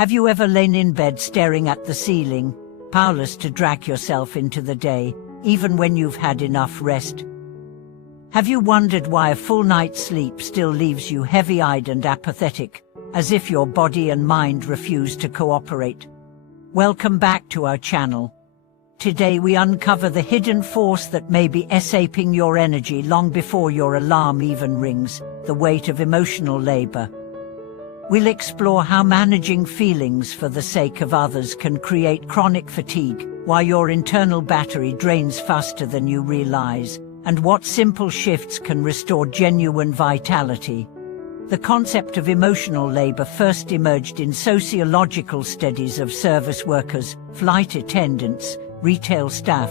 Have you ever lain in bed staring at the ceiling, powerless to drag yourself into the day, even when you've had enough rest? Have you wondered why a full night's sleep still leaves you heavy-eyed and apathetic, as if your body and mind refuse to cooperate? Welcome back to our channel. Today we uncover the hidden force that may be saping your energy long before your alarm even rings, the weight of emotional labor. We'll explore how managing feelings for the sake of others can create chronic fatigue, why your internal battery drains faster than you realize, and what simple shifts can restore genuine vitality. The concept of emotional labor first emerged in sociological studies of service workers, flight attendants, retail staff,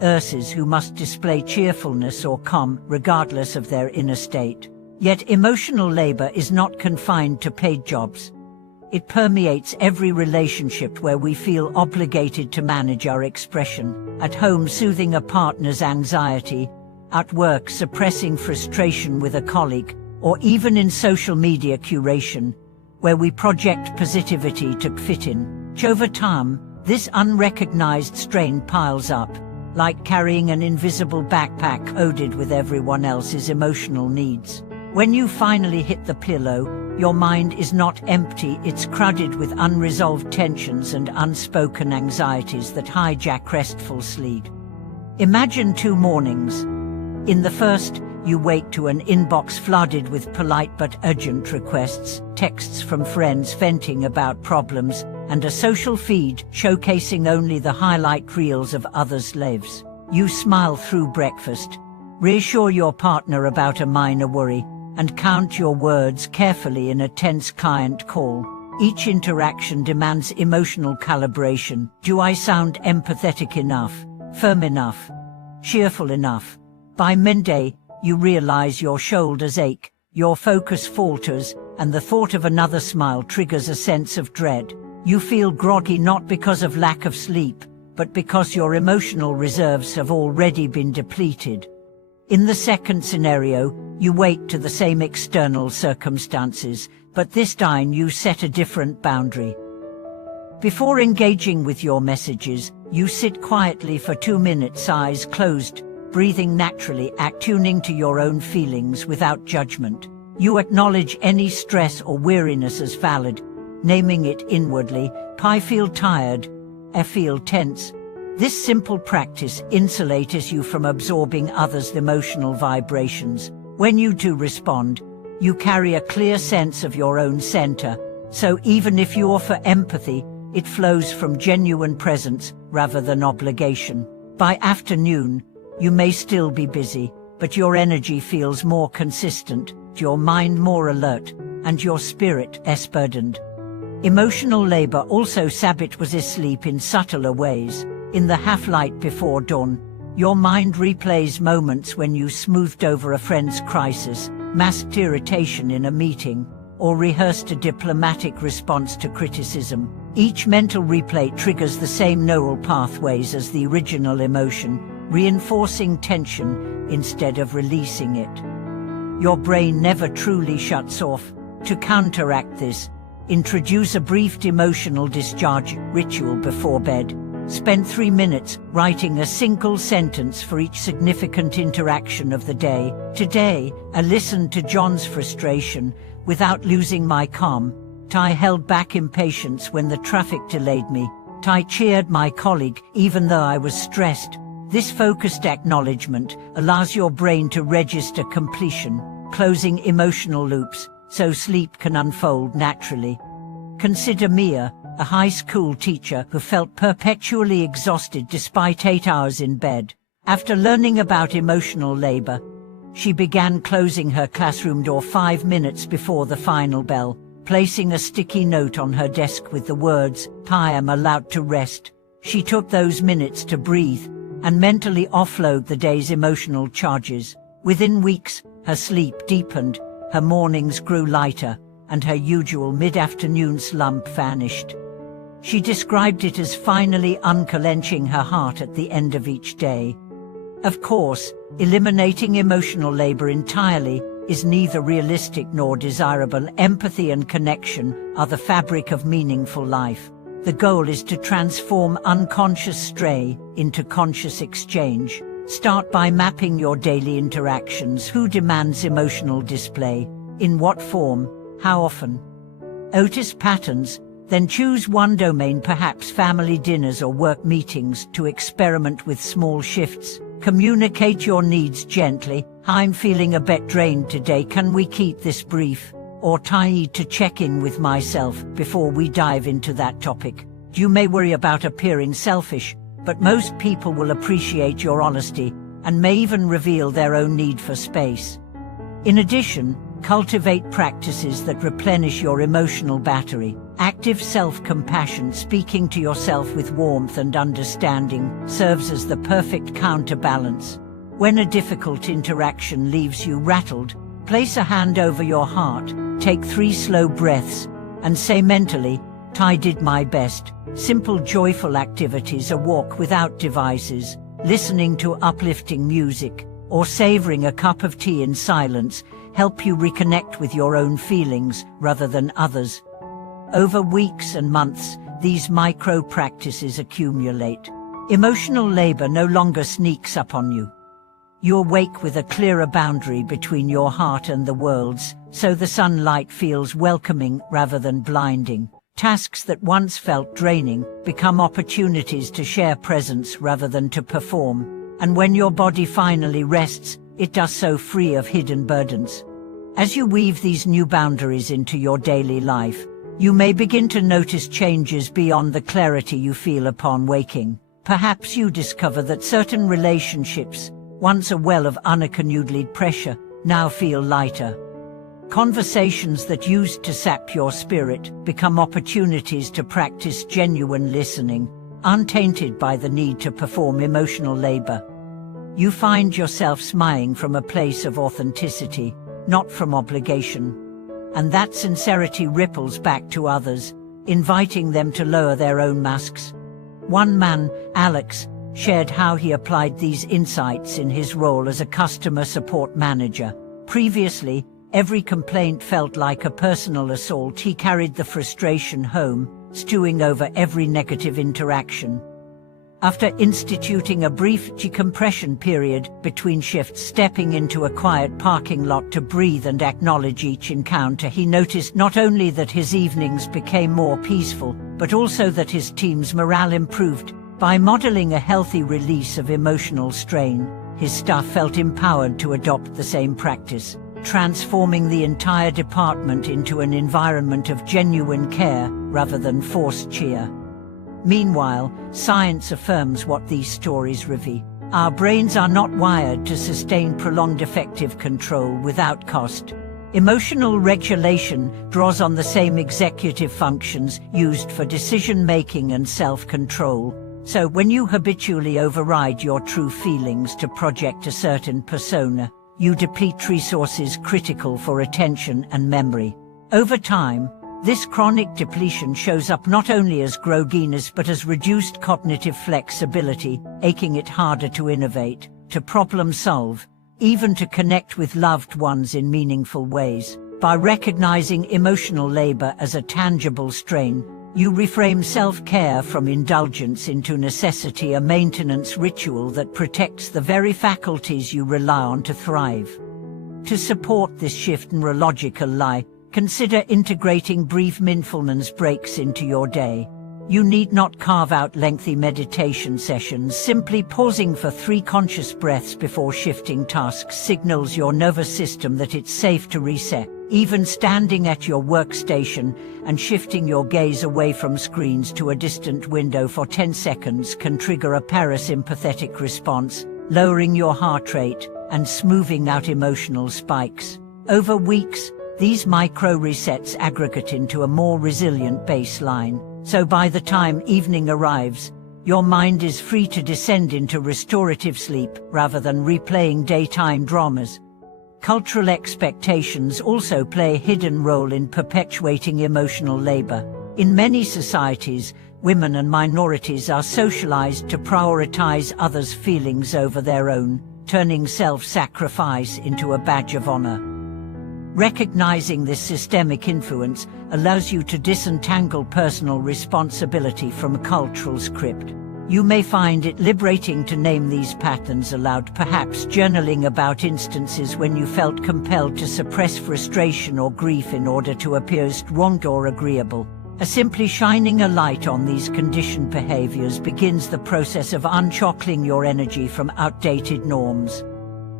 nurses who must display cheerfulness or calm regardless of their inner state. Yet emotional labor is not confined to paid jobs. It permeates every relationship where we feel obligated to manage our expression, at home soothing a partner's anxiety, at work suppressing frustration with a colleague, or even in social media curation, where we project positivity to fit in. Over time, this unrecognized strain piles up, like carrying an invisible backpack loaded with everyone else's emotional needs. When you finally hit the pillow, your mind is not empty, it's crowded with unresolved tensions and unspoken anxieties that hijack restful sleep. Imagine 2 mornings. In the first, you wake to an inbox flooded with polite but urgent requests, texts from friends venting about problems, and a social feed showcasing only the highlight reels of others' lives. You smile through breakfast, reassure your partner about a minor worry, and count your words carefully in a tense client call. Each interaction demands emotional calibration. Do I sound empathetic enough, firm enough, cheerful enough? By midday, you realize your shoulders ache, your focus falters, and the thought of another smile triggers a sense of dread. You feel groggy not because of lack of sleep, but because your emotional reserves have already been depleted. In the second scenario, you wake to the same external circumstances, but this time you set a different boundary. Before engaging with your messages, you sit quietly for 2 minutes, eyes closed, breathing naturally, attuning to your own feelings without judgment. You acknowledge any stress or weariness as valid, naming it inwardly. I feel tired, I feel tense. This simple practice insulates you from absorbing others' emotional vibrations. When you do respond, you carry a clear sense of your own center, so even if you offer empathy, it flows from genuine presence rather than obligation. By afternoon, you may still be busy, but your energy feels more consistent, your mind more alert, and your spirit less burdened. Emotional labor also sabotages sleep in subtler ways. In the half-light before dawn, your mind replays moments when you smoothed over a friend's crisis, masked irritation in a meeting, or rehearsed a diplomatic response to criticism. Each mental replay triggers the same neural pathways as the original emotion, reinforcing tension instead of releasing it. Your brain never truly shuts off. To counteract this, introduce a brief emotional discharge ritual before bed. Spend 3 minutes writing a single sentence for each significant interaction of the day. Today, I listened to John's frustration without losing my calm. I held back impatience when the traffic delayed me. I cheered my colleague even though I was stressed. This focused acknowledgement allows your brain to register completion, closing emotional loops, so sleep can unfold naturally. Consider Mia, a high school teacher who felt perpetually exhausted despite 8 hours in bed. After learning about emotional labor, she began closing her classroom door 5 minutes before the final bell, placing a sticky note on her desk with the words, "I am allowed to rest." She took those minutes to breathe and mentally offload the day's emotional charges. Within weeks, her sleep deepened, her mornings grew lighter, and her usual mid-afternoon slump vanished. She described it as finally unclenching her heart at the end of each day. Of course, eliminating emotional labor entirely is neither realistic nor desirable. Empathy and connection are the fabric of meaningful life. The goal is to transform unconscious stray into conscious exchange. Start by mapping your daily interactions. Who demands emotional display? In what form? How often? Notice patterns, then choose one domain, perhaps family dinners or work meetings, to experiment with small shifts. Communicate your needs gently. I'm feeling a bit drained today. Can we keep this brief? Or I need to check in with myself before we dive into that topic. You may worry about appearing selfish, but most people will appreciate your honesty and may even reveal their own need for space. In addition, cultivate practices that replenish your emotional battery. Active self-compassion, speaking to yourself with warmth and understanding, serves as the perfect counterbalance. When a difficult interaction leaves you rattled, place a hand over your heart, take 3 slow breaths, and say mentally, I did my best. Simple joyful activities, a walk without devices, listening to uplifting music, or savoring a cup of tea in silence, help you reconnect with your own feelings rather than others. Over weeks and months, these micro-practices accumulate. Emotional labor no longer sneaks up on you. You awake with a clearer boundary between your heart and the world's, so the sunlight feels welcoming rather than blinding. Tasks that once felt draining become opportunities to share presence rather than to perform. And when your body finally rests, it does so free of hidden burdens. As you weave these new boundaries into your daily life, you may begin to notice changes beyond the clarity you feel upon waking. Perhaps you discover that certain relationships, once a well of unaccumulated pressure, now feel lighter. Conversations that used to sap your spirit become opportunities to practice genuine listening, untainted by the need to perform emotional labor. You find yourself smiling from a place of authenticity, not from obligation. And that sincerity ripples back to others, inviting them to lower their own masks. One man, Alex, shared how he applied these insights in his role as a customer support manager. Previously, every complaint felt like a personal assault. He carried the frustration home, stewing over every negative interaction. After instituting a brief decompression period between shifts, stepping into a quiet parking lot to breathe and acknowledge each encounter, he noticed not only that his evenings became more peaceful, but also that his team's morale improved. By modeling a healthy release of emotional strain, his staff felt empowered to adopt the same practice, transforming the entire department into an environment of genuine care rather than forced cheer. Meanwhile, science affirms what these stories reveal. Our brains are not wired to sustain prolonged effective control without cost. Emotional regulation draws on the same executive functions used for decision-making and self-control. So when you habitually override your true feelings to project a certain persona, you deplete resources critical for attention and memory. Over time, this chronic depletion shows up not only as grogginess but as reduced cognitive flexibility, making it harder to innovate, to problem solve, even to connect with loved ones in meaningful ways. By recognizing emotional labor as a tangible strain, you reframe self-care from indulgence into necessity, a maintenance ritual that protects the very faculties you rely on to thrive. To support this shift in neurological life, consider integrating brief mindfulness breaks into your day. You need not carve out lengthy meditation sessions. Simply pausing for 3 conscious breaths before shifting tasks signals your nervous system that it's safe to reset. Even standing at your workstation and shifting your gaze away from screens to a distant window for 10 seconds can trigger a parasympathetic response, lowering your heart rate and smoothing out emotional spikes. Over weeks, these micro-resets aggregate into a more resilient baseline, so by the time evening arrives, your mind is free to descend into restorative sleep rather than replaying daytime dramas. Cultural expectations also play a hidden role in perpetuating emotional labor. In many societies, women and minorities are socialized to prioritize others' feelings over their own, turning self-sacrifice into a badge of honor. Recognizing this systemic influence allows you to disentangle personal responsibility from cultural script. You may find it liberating to name these patterns aloud, perhaps journaling about instances when you felt compelled to suppress frustration or grief in order to appear strong or agreeable. Simply shining a light on these conditioned behaviors begins the process of unshackling your energy from outdated norms.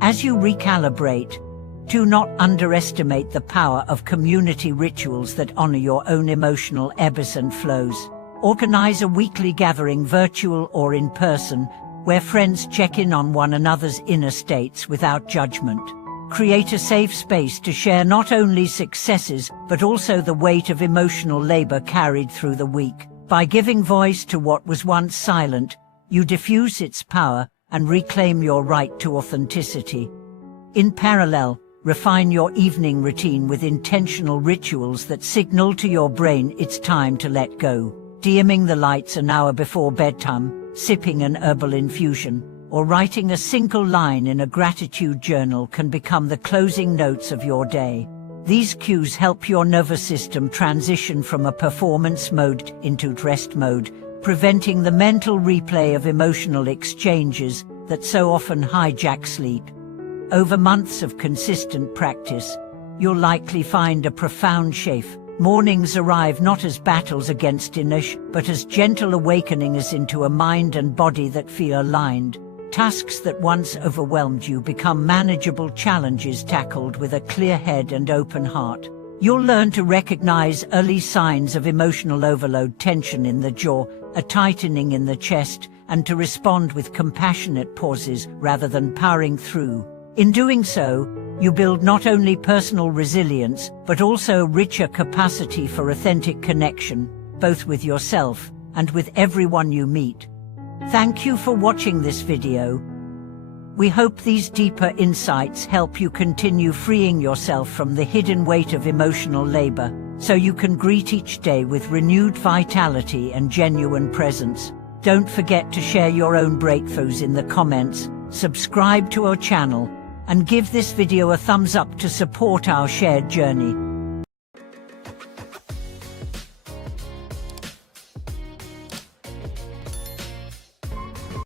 As you recalibrate, do not underestimate the power of community rituals that honor your own emotional ebbs and flows. Organize a weekly gathering, virtual or in person, where friends check in on one another's inner states without judgment. Create a safe space to share not only successes but also the weight of emotional labor carried through the week. By giving voice to what was once silent, you diffuse its power and reclaim your right to authenticity. In parallel, refine your evening routine with intentional rituals that signal to your brain it's time to let go. Dimming the lights an hour before bedtime, sipping an herbal infusion, or writing a single line in a gratitude journal can become the closing notes of your day. These cues help your nervous system transition from a performance mode into rest mode, preventing the mental replay of emotional exchanges that so often hijack sleep. Over months of consistent practice, you'll likely find a profound shift. Mornings arrive not as battles against inertia, but as gentle awakenings into a mind and body that feel aligned. Tasks that once overwhelmed you become manageable challenges tackled with a clear head and open heart. You'll learn to recognize early signs of emotional overload, tension in the jaw, a tightening in the chest, and to respond with compassionate pauses rather than powering through. In doing so, you build not only personal resilience, but also a richer capacity for authentic connection, both with yourself and with everyone you meet. Thank you for watching this video. We hope these deeper insights help you continue freeing yourself from the hidden weight of emotional labor, so you can greet each day with renewed vitality and genuine presence. Don't forget to share your own breakthroughs in the comments, subscribe to our channel, and give this video a thumbs up to support our shared journey.